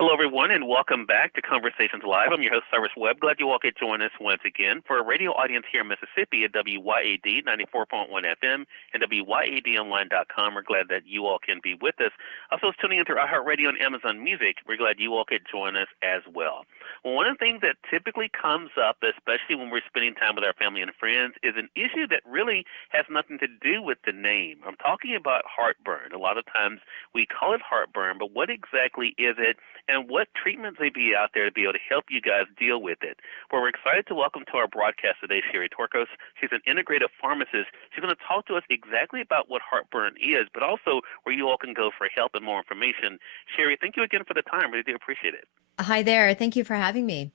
Hello, everyone, and welcome back to Conversations Live. I'm your host, Cyrus Webb. Glad you all could join us once again. For a radio audience here in Mississippi at WYAD 94.1 FM and WYADonline.com, we're glad that you all can be with us. Also, tuning into iHeartRadio and Amazon Music, we're glad you all could join us as well. Well, one of the things that typically comes up, especially when we're spending time with our family and friends, is an issue that really has nothing to do with the name. I'm talking about heartburn. A lot of times we call it heartburn, but what exactly is it? And what treatments may be out there to be able to help you guys deal with it. Well, we're excited to welcome to our broadcast today Sherry Torkos. She's an integrative pharmacist. She's going to talk to us exactly about what heartburn is, but also where you all can go for help and more information. Sherry, thank you again for the time. Really do appreciate it. Hi there. Thank you for having me.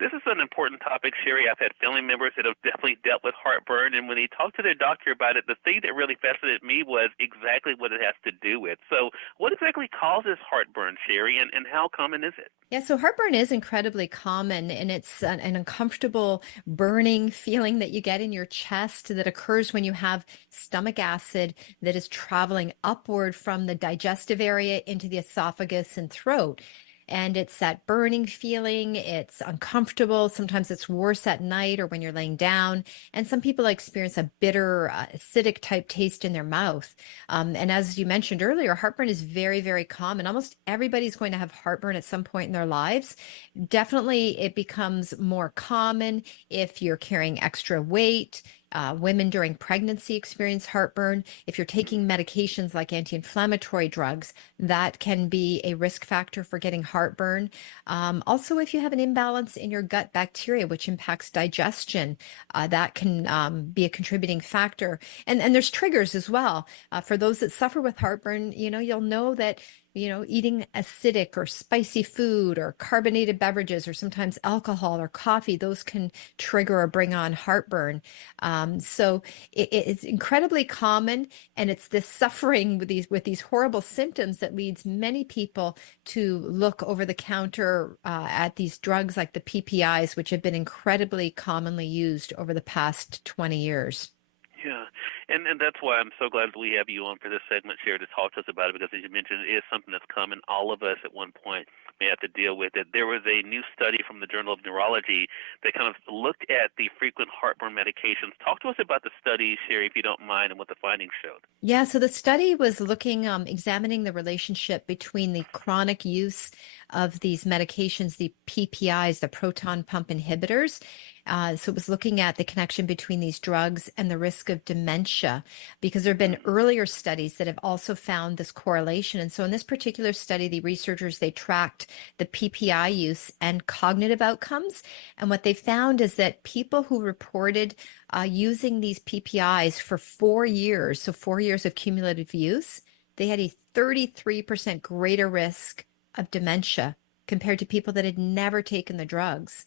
This is an important topic, Sherry. I've had family members that have definitely dealt with heartburn, and when they talked to their doctor about it, the thing that really fascinated me was exactly what it has to do with. So what exactly causes heartburn, Sherry, and how common is it? Yeah, so heartburn is incredibly common, and it's an uncomfortable burning feeling that you get in your chest that occurs when you have stomach acid that is traveling upward from the digestive area into the esophagus and throat. And it's that burning feeling. It's uncomfortable. Sometimes it's worse at night or when you're laying down. And some people experience a bitter, acidic type taste in their mouth. And as you mentioned earlier, heartburn is very, very common. Almost everybody's going to have heartburn at some point in their lives. Definitely, it becomes more common if you're carrying extra weight. Women during pregnancy experience heartburn. If you're taking medications like anti-inflammatory drugs, that can be a risk factor for getting heartburn. Also, if you have an imbalance in your gut bacteria, which impacts digestion, that can be a contributing factor. And there's triggers as well. For those that suffer with heartburn, you'll know that eating acidic or spicy food or carbonated beverages or sometimes alcohol or coffee, those can trigger or bring on heartburn. So it's incredibly common, and it's this suffering with these horrible symptoms that leads many people to look over the counter at these drugs like the PPIs, which have been incredibly commonly used over the past 20 years. Yeah, and that's why I'm so glad that we have you on for this segment, Sherry, to talk to us about it, because as you mentioned, it is something that's common. All of us at one point may have to deal with it. There was a new study from the Journal of Neurology that kind of looked at the frequent heartburn medications. Talk to us about the study, Sherry, if you don't mind, and what the findings showed. Yeah, so the study was examining the relationship between the chronic use of these medications, the PPIs, the proton pump inhibitors. So it was looking at the connection between these drugs and the risk of dementia, because there have been earlier studies that have also found this correlation. And so in this particular study, the researchers, they tracked the PPI use and cognitive outcomes. And what they found is that people who reported using these PPIs for 4 years, so 4 years of cumulative use, they had a 33% greater risk of dementia compared to people that had never taken the drugs.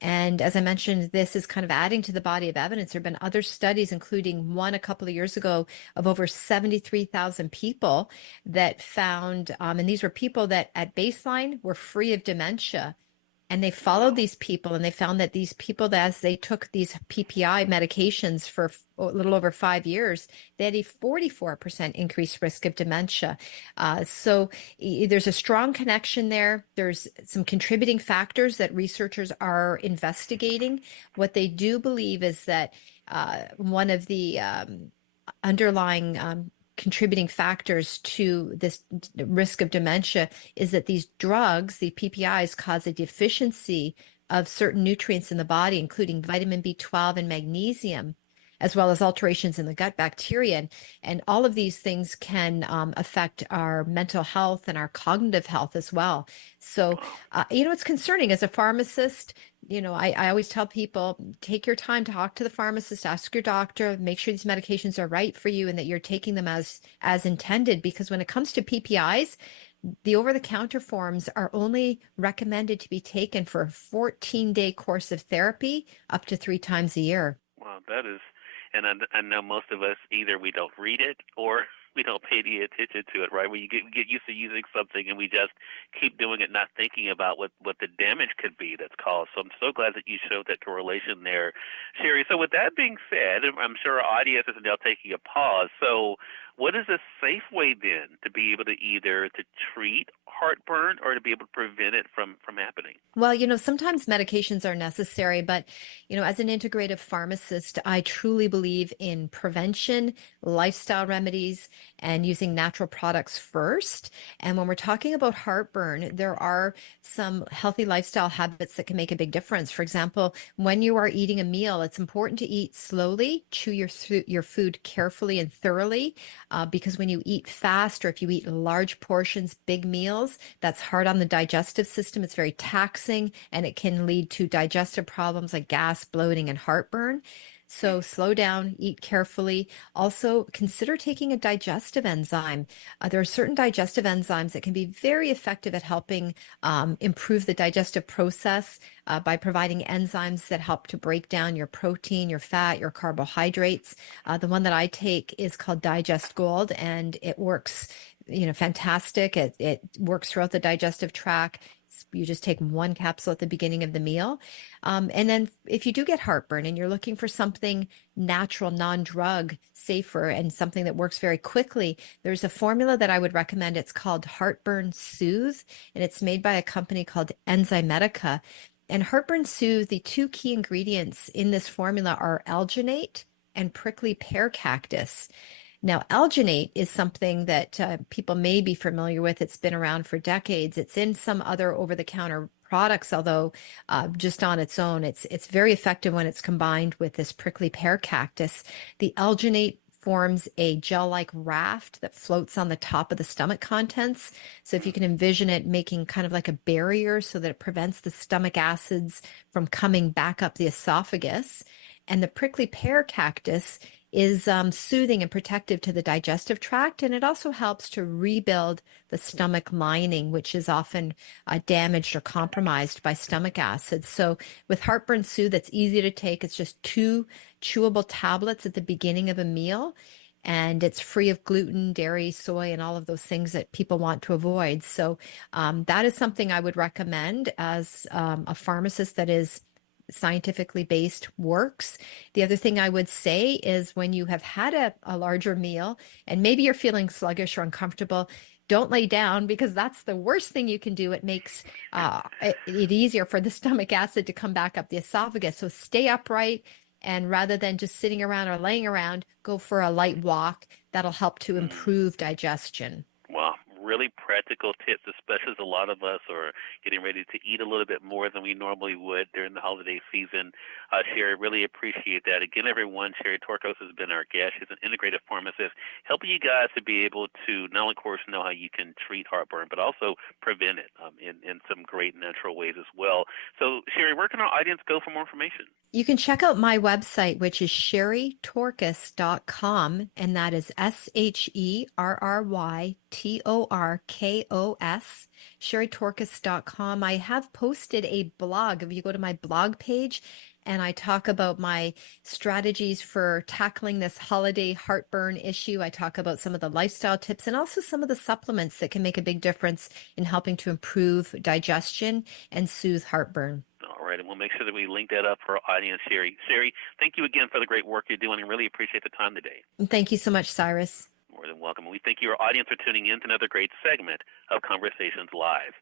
And as I mentioned, this is kind of adding to the body of evidence. There have been other studies, including one a couple of years ago of over 73,000 people that found, and these were people that at baseline were free of dementia. And they followed these people, and they found that these people, that as they took these PPI medications for a little over 5 years, they had a 44% increased risk of dementia. So there's a strong connection there. There's some contributing factors that researchers are investigating. What they do believe is that one of the underlying contributing factors to this risk of dementia is that these drugs, the PPIs, cause a deficiency of certain nutrients in the body, including vitamin B12 and magnesium, as well as alterations in the gut bacteria. And all of these things can affect our mental health and our cognitive health as well. So, it's concerning. As a pharmacist, I always tell people, take your time, talk to the pharmacist, ask your doctor, make sure these medications are right for you and that you're taking them as intended. Because when it comes to PPIs, the over-the-counter forms are only recommended to be taken for a 14-day course of therapy up to 3 times a year. Wow, that is, and I know most of us, either we don't read it or we don't pay any attention to it, right? Where you get used to using something and we just keep doing it, not thinking about what the damage could be that's caused. So I'm so glad that you showed that correlation there, Sherry. So with that being said, I'm sure our audience is now taking a pause. So What is a safe way then to be able to either to treat heartburn or to be able to prevent it from happening? Well, sometimes medications are necessary, but, as an integrative pharmacist, I truly believe in prevention, lifestyle remedies, and using natural products first. And when we're talking about heartburn, there are some healthy lifestyle habits that can make a big difference. For example, when you are eating a meal, it's important to eat slowly, chew your food carefully and thoroughly, because when you eat fast or if you eat large portions, big meals, that's hard on the digestive system. It's very taxing and it can lead to digestive problems like gas, bloating, and heartburn. So slow down, eat carefully. Also, consider taking a digestive enzyme. There are certain digestive enzymes that can be very effective at helping improve the digestive process by providing enzymes that help to break down your protein, your fat, your carbohydrates. The one that I take is called Digest Gold, and it works, fantastic. It works throughout the digestive tract. You just take one capsule at the beginning of the meal. And then if you do get heartburn and you're looking for something natural, non-drug, safer, and something that works very quickly, there's a formula that I would recommend. It's called Heartburn Soothe, and it's made by a company called Enzymedica. And Heartburn Soothe, the two key ingredients in this formula are alginate and prickly pear cactus. Now, alginate is something that people may be familiar with. It's been around for decades. It's in some other over-the-counter products, although just on its own, it's very effective when it's combined with this prickly pear cactus. The alginate forms a gel-like raft that floats on the top of the stomach contents. So if you can envision it making kind of like a barrier so that it prevents the stomach acids from coming back up the esophagus. And the prickly pear cactus is soothing and protective to the digestive tract, and it also helps to rebuild the stomach lining, which is often damaged or compromised by stomach acid. So with Heartburn Soothe, that's easy to take. It's just 2 chewable tablets at the beginning of a meal, and it's free of gluten, dairy, soy, and all of those things that people want to avoid. So that is something I would recommend as a pharmacist that is scientifically based works. The other thing I would say is when you have had a larger meal and maybe you're feeling sluggish or uncomfortable, don't lay down because that's the worst thing you can do. It makes it easier for the stomach acid to come back up the esophagus. So stay upright, and rather than just sitting around or laying around, go for a light walk. That'll help to improve digestion. Wow, really practical tips, especially as a lot of us are getting ready to eat a little bit more than we normally would during the holiday season. Sherry, really appreciate that. Again, everyone, Sherry Torkos has been our guest. She's an integrative pharmacist, helping you guys to be able to not only, of course, know how you can treat heartburn, but also prevent it in some great natural ways as well. So, Sherry, where can our audience go for more information? You can check out my website, which is sherrytorkos.com, and that is SherryTorkos, sherrytorkos.com. I have posted a blog. If you go to my blog page, and I talk about my strategies for tackling this holiday heartburn issue. I talk about some of the lifestyle tips and also some of the supplements that can make a big difference in helping to improve digestion and soothe heartburn. All right, and we'll make sure that we link that up for our audience, Sherry. Sherry, thank you again for the great work you're doing, and really appreciate the time today. Thank you so much, Cyrus. More than welcome. We thank you, our audience, for tuning in to another great segment of Conversations Live.